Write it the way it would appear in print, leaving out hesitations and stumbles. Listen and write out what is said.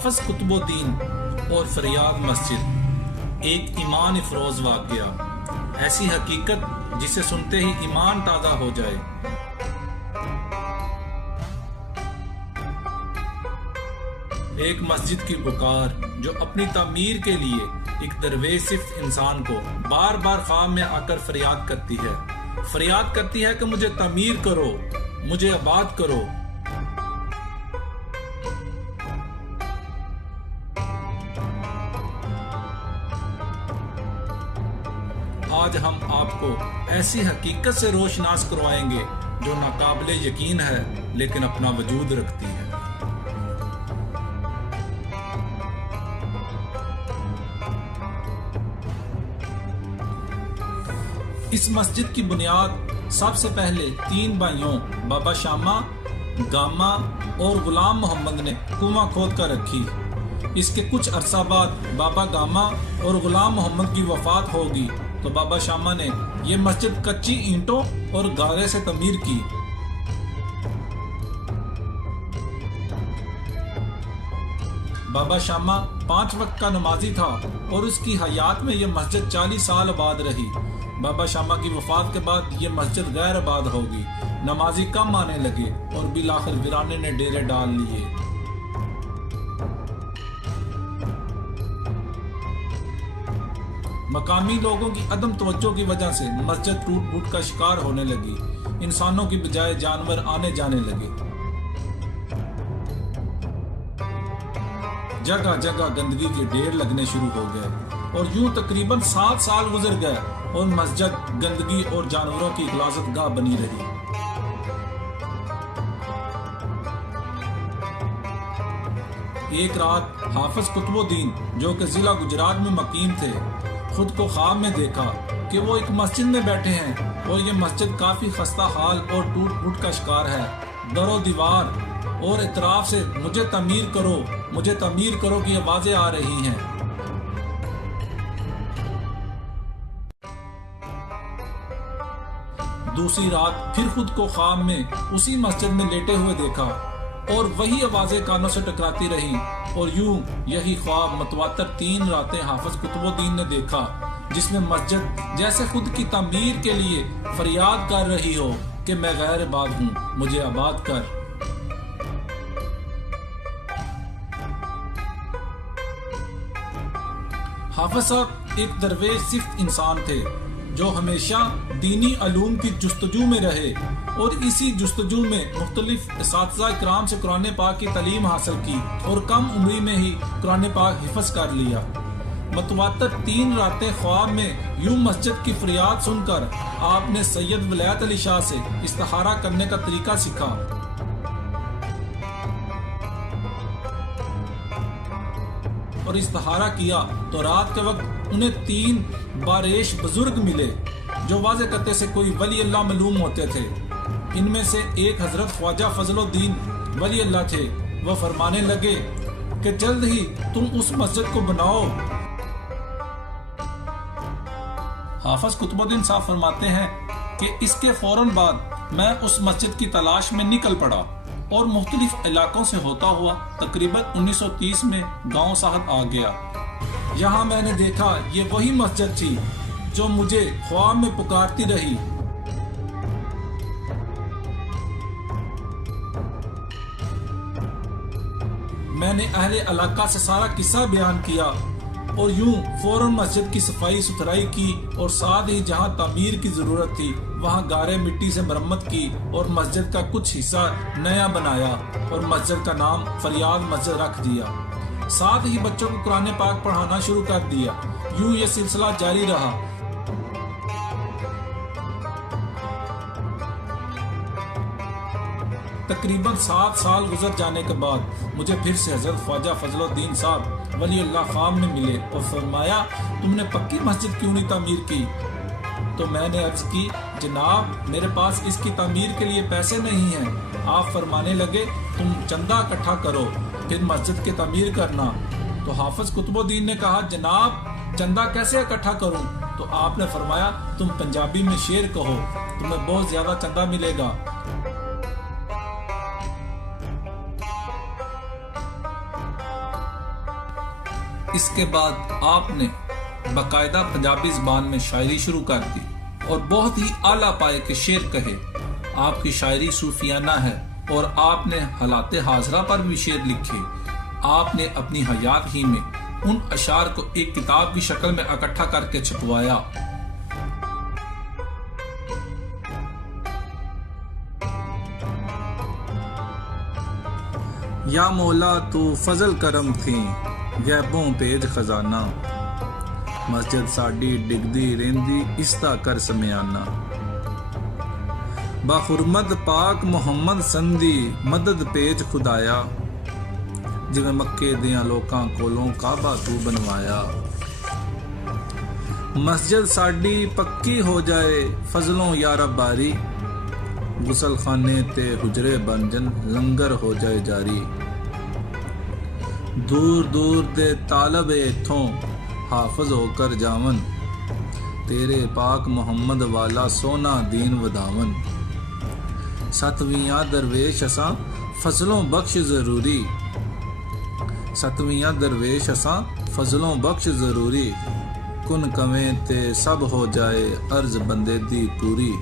حافظ قطب الدین اور فریاد مسجد، ایک ایمان افروز واقعہ، ایسی حقیقت جسے سنتے ہی ایمان تازہ ہو جائے۔ ایک مسجد کی پکار جو اپنی تعمیر کے لیے ایک درویش صفت انسان کو بار بار خواب میں آ کر فریاد کرتی ہے کہ مجھے تعمیر کرو، مجھے آباد کرو۔ آج ہم آپ کو ایسی حقیقت سے روشناس کروائیں گے جو ناقابل یقین ہے لیکن اپنا وجود رکھتی ہے۔ اس مسجد کی بنیاد سب سے پہلے 3 بھائیوں بابا شامہ، گاما اور غلام محمد نے کنواں کھود کر رکھی۔ اس کے کچھ عرصہ بعد بابا گاما اور غلام محمد کی وفات ہوگی تو بابا شامہ نے یہ مسجد کچی اینٹوں اور گارے سے تعمیر کی۔ بابا شامہ 5 وقت کا نمازی تھا اور اس کی حیات میں یہ مسجد 40 سال آباد رہی۔ بابا شامہ کی وفات کے بعد یہ مسجد غیر آباد ہوگی، نمازی کم آنے لگے اور بالآخر ویرانے نے ڈیرے ڈال لیے۔ مقامی لوگوں کی عدم توجہ کی وجہ سے مسجد ٹوٹ پھوٹ کا شکار ہونے لگی، انسانوں کی بجائے جانور آنے جانے لگے۔ جگہ جگہ گندگی کے ڈھیر لگنے شروع ہو گئے اور یوں تقریباً 7 سال گزر گئے اور مسجد گندگی اور جانوروں کی غلاظت گاہ بنی رہی۔ ایک رات حافظ قطب الدین جو کہ ضلع گجرات میں مقیم تھے، خود کو خواب میں دیکھا کہ وہ ایک مسجد میں بیٹھے ہیں اور یہ مسجد کافی خستہ حال اور ٹوٹ پھوٹ کا شکار ہے۔ در و دیوار اور اطراف سے مجھے تعمیر کرو کی آوازیں آ رہی ہیں۔ دوسری رات پھر خود کو خواب میں اسی مسجد میں لیٹے ہوئے دیکھا اور وہی آوازیں کانوں سے ٹکراتی رہی اور یوں یہی خواب متواتر 3 راتیں حافظ قطب الدین نے دیکھا، جس میں مسجد جیسے خود کی تعمیر کے لیے فریاد کر رہی ہو کہ میں غیر آباد ہوں، مجھے آباد کر۔ حافظ صاحب ایک درویش صفت انسان تھے جو ہمیشہ دینی علوم کی جستجو میں رہے اور اسی جستجو میں مختلف اساتذہ کرام سے قرآن پاک کی تعلیم حاصل کی اور کم عمری میں ہی قرآن پاک حفظ کر لیا۔ متواتر 3 راتیں خواب میں یوں مسجد کی فریاد سن کر آپ نے سید ولایت علی شاہ سے استخارہ کرنے کا طریقہ سیکھا اور استخارہ کیا تو رات کے وقت انہیں 3 باریش بزرگ ملے جو واضح قطع سے کوئی ولی اللہ معلوم ہوتے تھے۔ ان میں سے ایک حضرت خواجہ فضل الدین ولی اللہ تھے۔ وہ فرمانے لگے کہ جلد ہی تم اس مسجد کو بناؤ۔ حافظ قطب الدین صاحب فرماتے ہیں کہ اس کے فوراً بعد میں اس مسجد کی تلاش میں نکل پڑا اور مختلف علاقوں سے ہوتا ہوا تقریباً 1930 میں گاؤں صاحب آ گیا۔ یہاں میں نے دیکھا یہ وہی مسجد تھی جو مجھے خواب میں پکارتی رہی۔ میں نے اہل علاقہ سے سارا قصہ بیان کیا اور یوں فوراً مسجد کی صفائی ستھرائی کی اور ساتھ ہی جہاں تعمیر کی ضرورت تھی وہاں گارے مٹی سے مرمت کی اور مسجد کا کچھ حصہ نیا بنایا اور مسجد کا نام فریاد مسجد رکھ دیا۔ ساتھ ہی بچوں کو قرآن پاک پڑھانا شروع کر دیا۔ یوں یہ سلسلہ جاری رہا۔ تقریباً 7 سال گزر جانے کے بعد مجھے پھر سے حضرت خواجہ فضل الدین صاحب ولی اللہ خواب میں ملے اور فرمایا تم نے پکی مسجد کیوں نہیں تعمیر کی؟ تو میں نے عرض کی جناب میرے پاس اس کی تعمیر کے لیے پیسے نہیں ہیں۔ آپ فرمانے لگے تم چندہ اکٹھا کرو پھر مسجد کی تعمیر کرنا۔ تو حافظ قطب الدین نے کہا جناب چندہ کیسے اکٹھا کروں؟ تو آپ نے فرمایا تم پنجابی میں شعر کہو تمہیں بہت زیادہ چندہ ملے گا۔ اس کے بعد آپ نے باقاعدہ پنجابی زبان میں شاعری شروع کر دی اور بہت ہی اعلیٰ پائے کے شعر کہے۔ آپ کی شاعری صوفیانہ ہے اور آپ نے حالات حاضرہ پر بھی شعر لکھے۔ آپ نے اپنی حیات ہی میں ان اشعار کو ایک کتاب کی شکل میں اکٹھا کر کے چھپوایا۔ یا مولا تو فضل کرم تھی غیبوں پیج خزانہ، مسجد ساڈی ڈگدی رہندی اس دا کر سمیانہ، باخرمت پاک محمد سندی مدد پیج خدایا، جویں مکے دیاں لوکاں کولوں کعبہ تو بنوایا، مسجد ساڈی پکی ہو جائے فضلوں یا رب باری، غسل خانے تے حجرے بن جن لنگر ہو جائے جاری، دور دور دے طالب اتھوں حافظ ہو کر جاون، تیرے پاک محمد والا سونا دین وداون، ستویاں درویش اساں فضلوں بخش ضروری، ستویاں درویش اساں فضلوں بخش ضروری، کن کمیں تے سب ہو جائے عرض بندے دی پوری۔